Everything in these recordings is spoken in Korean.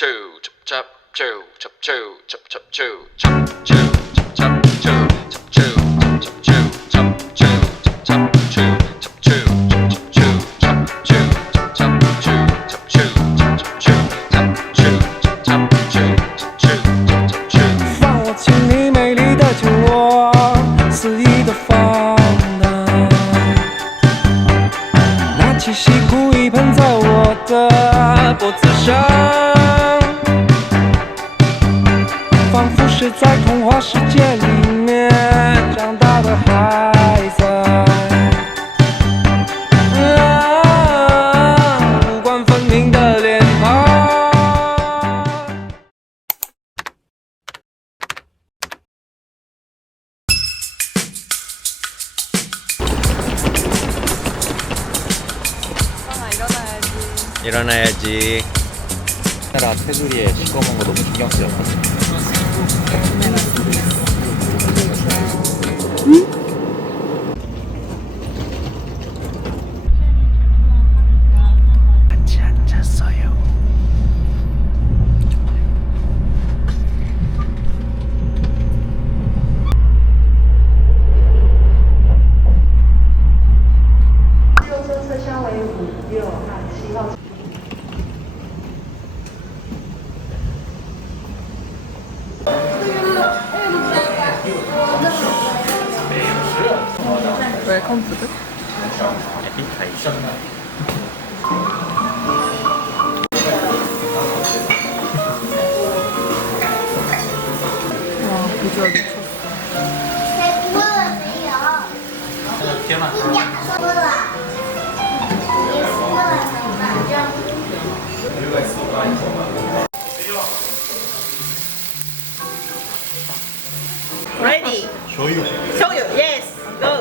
我亲你美丽的经络，肆意的放荡，拿起西裤一盆在我的脖子上，仿佛是在童话世界里面长大的孩子。五官分明的脸庞。일어나야지. 라 테두리에 시꺼먼 거 너무 신경 쓰였거든. 같이 앉았어요. 웰컴 푸드? 에피타이저. 와 비주얼 미쳤어. 谁播了没有？天呐。一点说了，别说了，反正。 Ready? 저유. Show you. Yes. Go.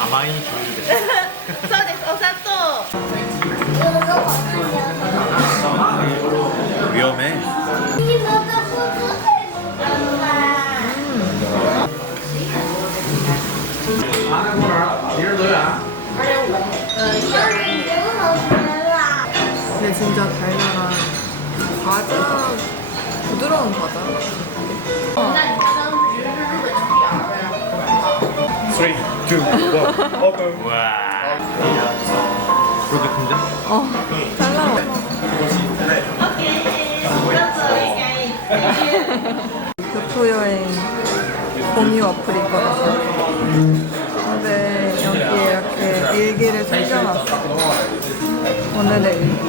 아마이 조유. そうです。お砂糖。 위험해. 你们的不是黑的吗？ 근데 진짜 달달한 과자, 부드러운 과자. 3, 2, 1, open. 와. 그렇게 큰데? 잘 나와. 교토 여행 공유 어플이 있거든요. 근데 여기에 이렇게 일기를 챙겨놨어. 오늘의 일기.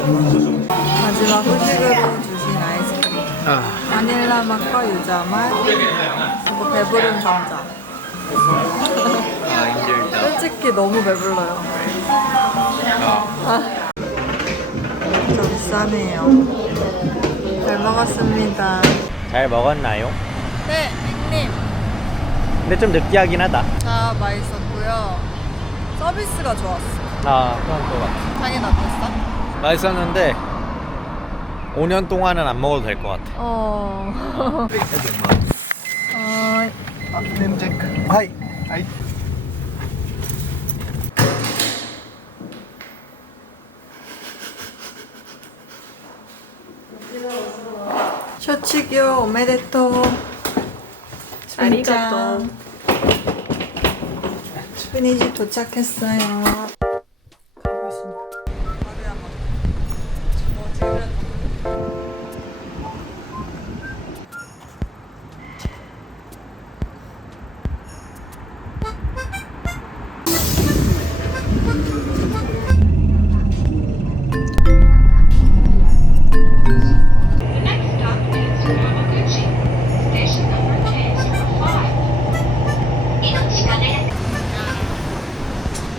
마지막 후식으로 주신 아이스크림. 바닐라 맛과 유자맛, 그리고 배부른 감자. 아 힘들다. 솔직히 너무 배불러요. 좀 비싸네요. 잘 먹었습니다. 잘 먹었나요? 네, 형님. 근데 좀 느끼하긴 하다. 다 맛있었고요. 서비스가 좋았어. 아 그건 또 같아. 자기는 어땠어? 맛있었는데 5년 동안은 안 먹어도 될 것 같아. 냄새. 하이. 하이. 쇼츠교 오메데토. 아리가또. 스피니지 도착했어요. 가보겠습니다.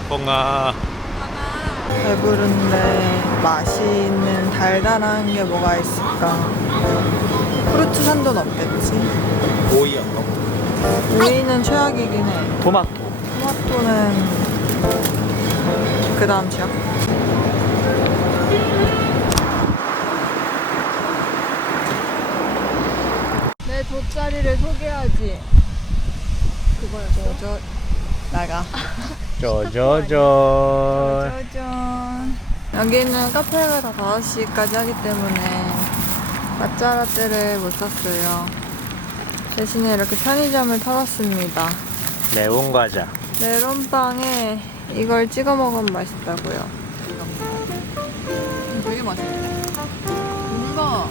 뭔가 배부른데 맛있는 달달한 게 뭐가 있을까? 프루트 산돈 없겠지? 오이였나? 오이는 최악이긴 해. 토마토. 토마토는 그 다음 최악. 내 돗자리를 소개하지. 그거야. 저 나가. 짜자잔. 짜잔. 여기는 카페가 다 5시까지 하기 때문에抹茶라떼를 못 샀어요. 대신에 이렇게 편의점을 털었습니다. 매운 과자. 메론빵에 이걸 찍어 먹으면 맛있다고요. 되게 맛있네. 뭔가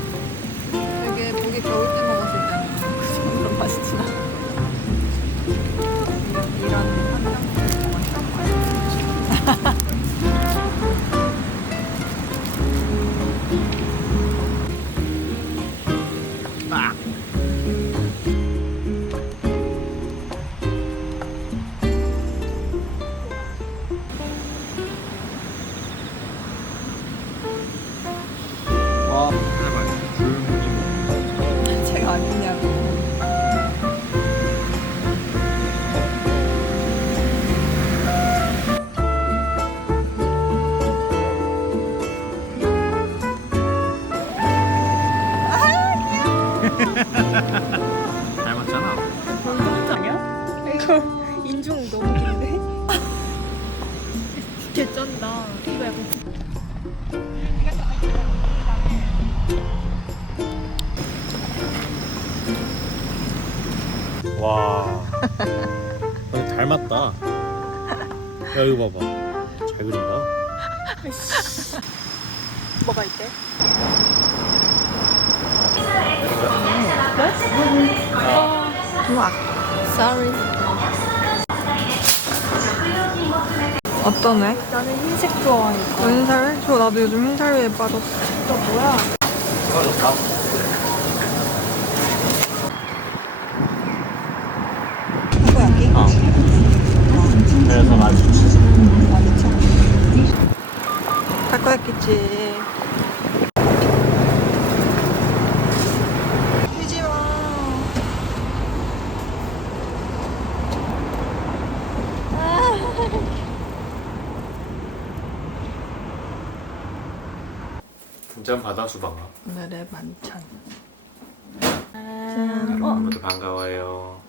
되게 보기 겨울 때 먹었을 때는 그 정도로 맛있진 않아. 이런 한정판을 먹었단 말이야. 와. 제가 아니냐고. 닮았잖아. 이거 인중 너무 긴데? 개쩐다. 이거 약간 와. 닮았다. 야 이거 봐봐. 잘 그린다. 뭐가 있대? 우와, sorry. 어떤 애? 나는 흰색 좋아하니까. 너 흰살? 저 나도 요즘 흰살에 빠졌어. 너 뭐야? 타코야끼? 어. 그래서 마주치지. 타코야끼지. 뛰지 마. 분짠 바다수박아. 오늘의 만찬. 모두 반가워요.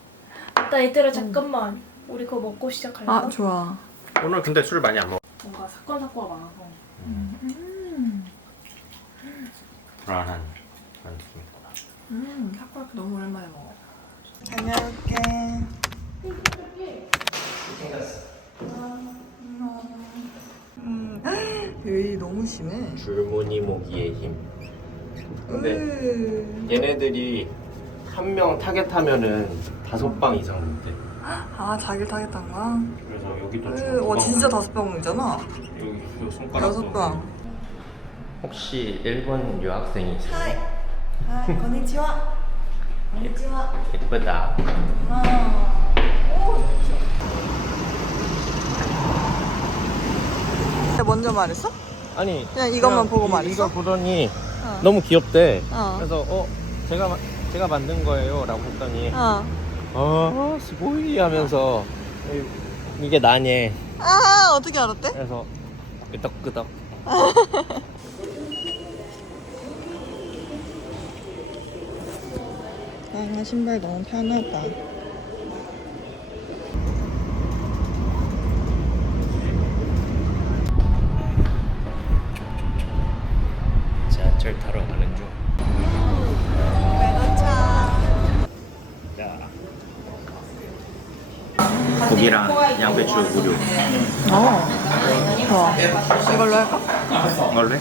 나 얘들아 잠깐만 우리 그거 먹고 시작할까? 아, 좋아. 오늘 근데 술 많이 안 먹어. 뭔가 사건사고가 많아서 불안한 만두입니다. 타코야끼 너무 오랜만에 먹어. 다녀올게. 여기 너무 심해. 줄무늬 모기의 힘. 근데 얘네들이 한 명 타겟하면은 5방 이상 먹대. 아, 자기를 타겠단가? 그래서 여기도 와, 진짜 5병이잖아. 여기 손가락도 6병. 혹시 일본 유학생이세요? 아, konnichiwa. konnichiwa. 예쁘다. 먼저 말했어? 아니 그냥 이것만 보고 말했어? 이걸 보더니 어. 너무 귀엽대. 어. 그래서 제가 만든 거예요라고 했더니 스고이 하면서 이게 나네. 아, 어떻게 알았대? 그래서 끄덕끄덕. 아, 신발 너무 편하다. 지하철 타러 가는 중. 외노차. 자, 고기랑 양배추 무료. 좋아. 이걸로 할까? 이걸로 해?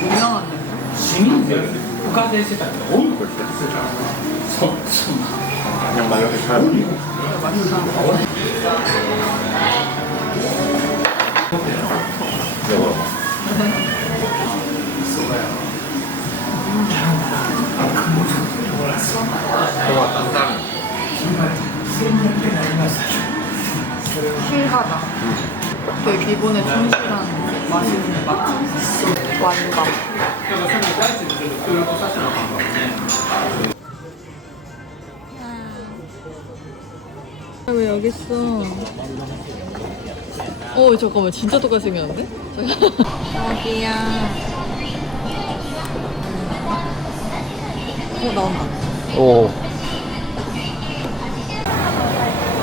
유명한데. 他でしてた人多いのこれそうなん 그냥 막 이렇게 잘 올리고. 이거 실하다. 되게 기본에 충실한 맛있는 맛. 완감. 왜 여기 있어? 잠깐만, 진짜 똑같이 생겼는데? 여기야. 나온다. 오.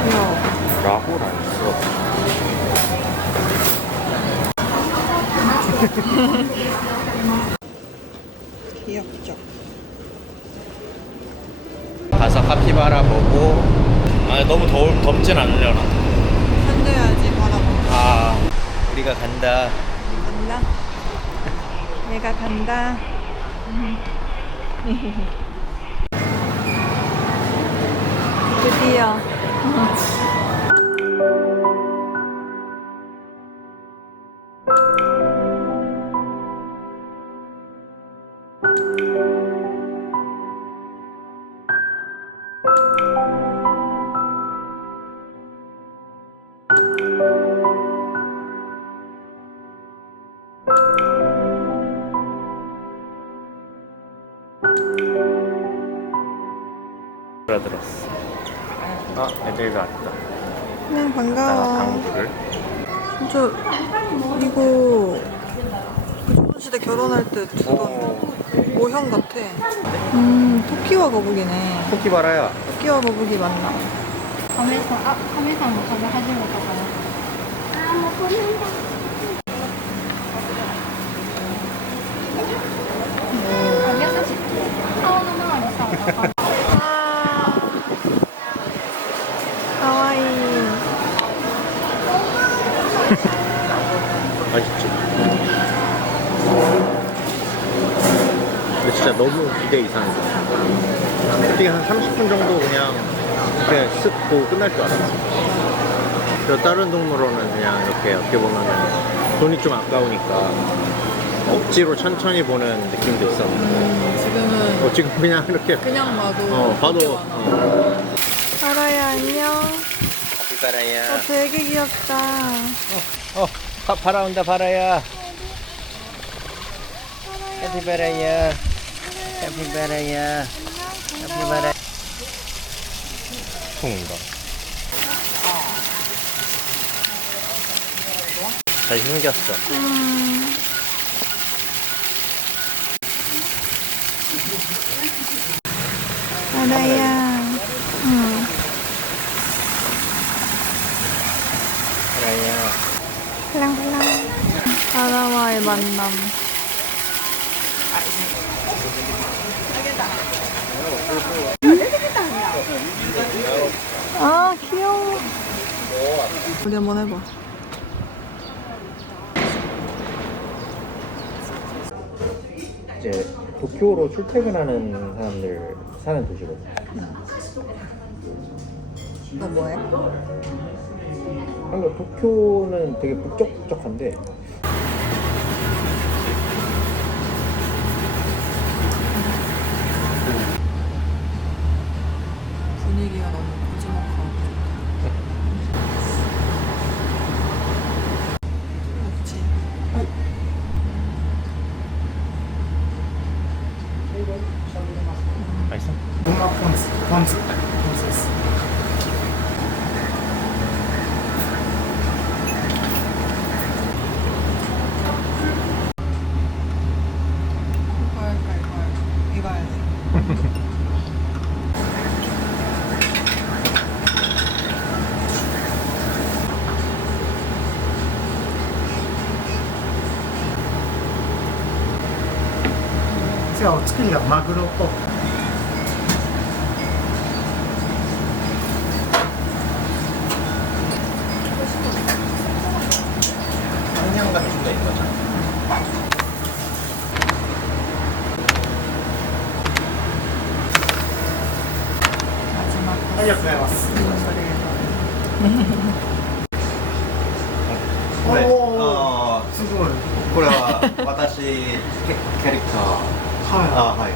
귀여워. 라고라 있어. 귀엽죠? 가서 카피바라 보고. 아 너무 덥진 않으려나? 견뎌야지, 바라보고. 아 우리가 간다. 간다. 얘가 간다. 드디어. 들었어. 아 애들가 왔다. 그냥 나 반가워. 강구를. 저 이거 그 조선시대 결혼할 때 두던 모형 같아. 토끼와 거북이네. 카피바라야. 토끼와 거북이 맞나? 亀さんも食べ始めたからあーもうこんなんだ優しい顔の周りさ 가와이. 맛있지? 근데 진짜 너무 기대 이상이다. 어떻게 한 30분 정도 그냥 이렇게 쓱 보고 끝날 줄 알았어. 저 다른 동물원은 그냥 이렇게 어떻게 보면은 돈이 좀 아까우니까 억지로 천천히 보는 느낌도 있었는데 지금은 지금 그냥 이렇게 그냥 봐도. 봐도 바라야 안녕. 카피바라야. 되게 귀엽다. 바라 온다 바라야. 카피바라야. 카피바라야. 카피바라. 통인가? 잘 생겼어. 바라야. 바라야. 팔랑팔랑. 바라와의 만남. 아 귀여워. 우리 한번 해봐. 이제 도쿄로 출퇴근하는 사람들 사는 도시거든. 너 뭐해? 그러니까 도쿄는 되게 북적북적한데 분위기가 너무 거지먹하고 먹지. 맛있어? こんなポン酢です 이거 해야 돼. 제가お作りがマグロと 한양 같은 데 있거든. 마지막 ありがとうございます これすごいこれは私キャラクター。はい。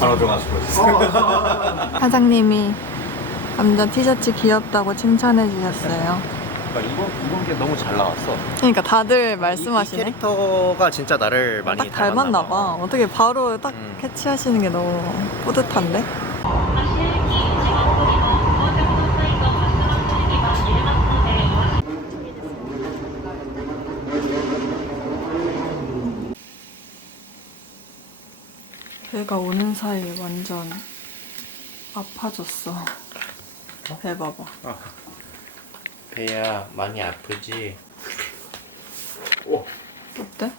彼女がすごいです。 사장님이 남자 티셔츠 귀엽다고 칭찬해 주셨어요. 이번 게 너무 잘 나왔어. 그러니까 다들 이 말씀하시네. 캐릭터가 진짜 나를 많이 딱 닮았나 봐. 어떻게 바로 딱 캐치하시는 게 너무 뿌듯한데? 배가 오는 사이에 완전 아파졌어. 배 봐봐. 배야 많이 아프지? 어때?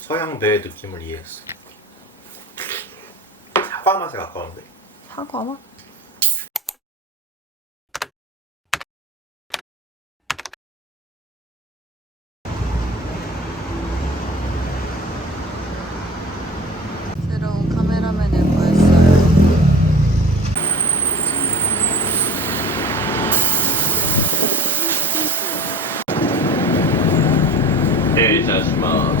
서양 배의 느낌을 이해했어. 사과 맛에 가까운데? 사과 맛? 새로운 카메라맨을 구했어요. 네, 자스마.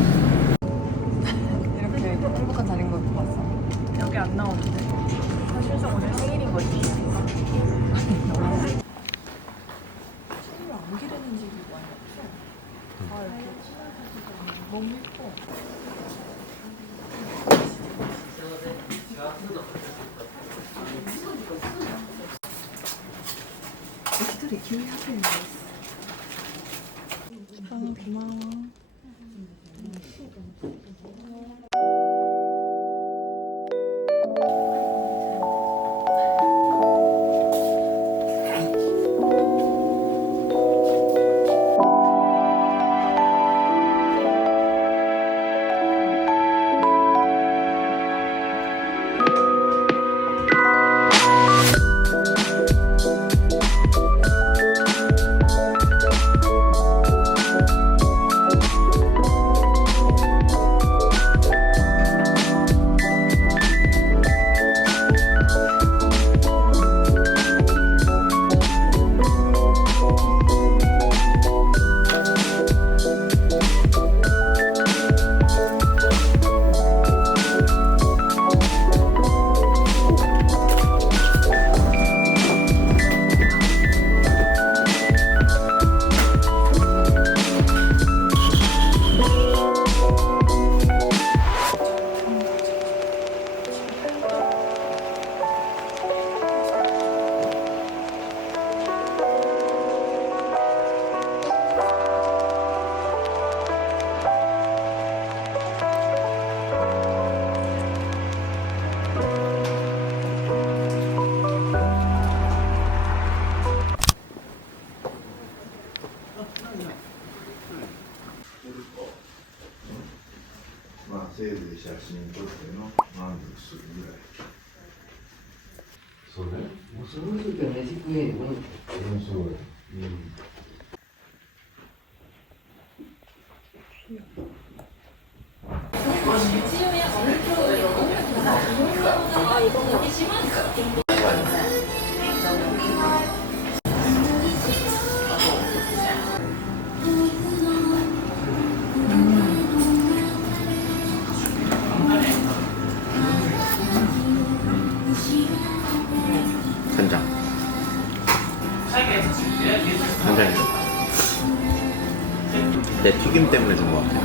이렇게 행복한 자리인 거 봤어. 여기 안 나오는데. 사실상 오늘 생일인 거지. 생일 안 기르는 집이 많이 없어. 아, 이렇게 너무 예뻐. 애기들이 기회하세요. 고마워. 간장. 간장이요. 내 튀김 때문에 준 것 같아.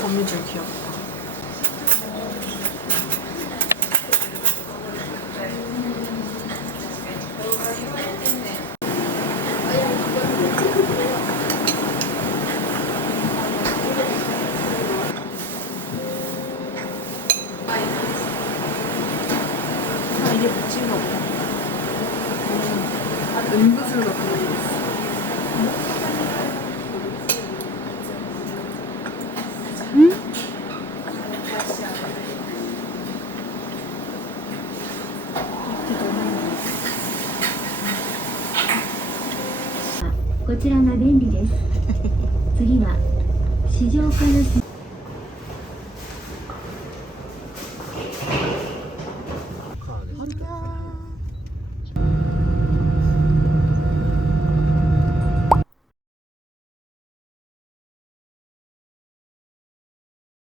거미줄 귀엽다. 아, 이게 묻힌가 보다. 은구슬 같은 거 있어. こちらが便利です。次は市場から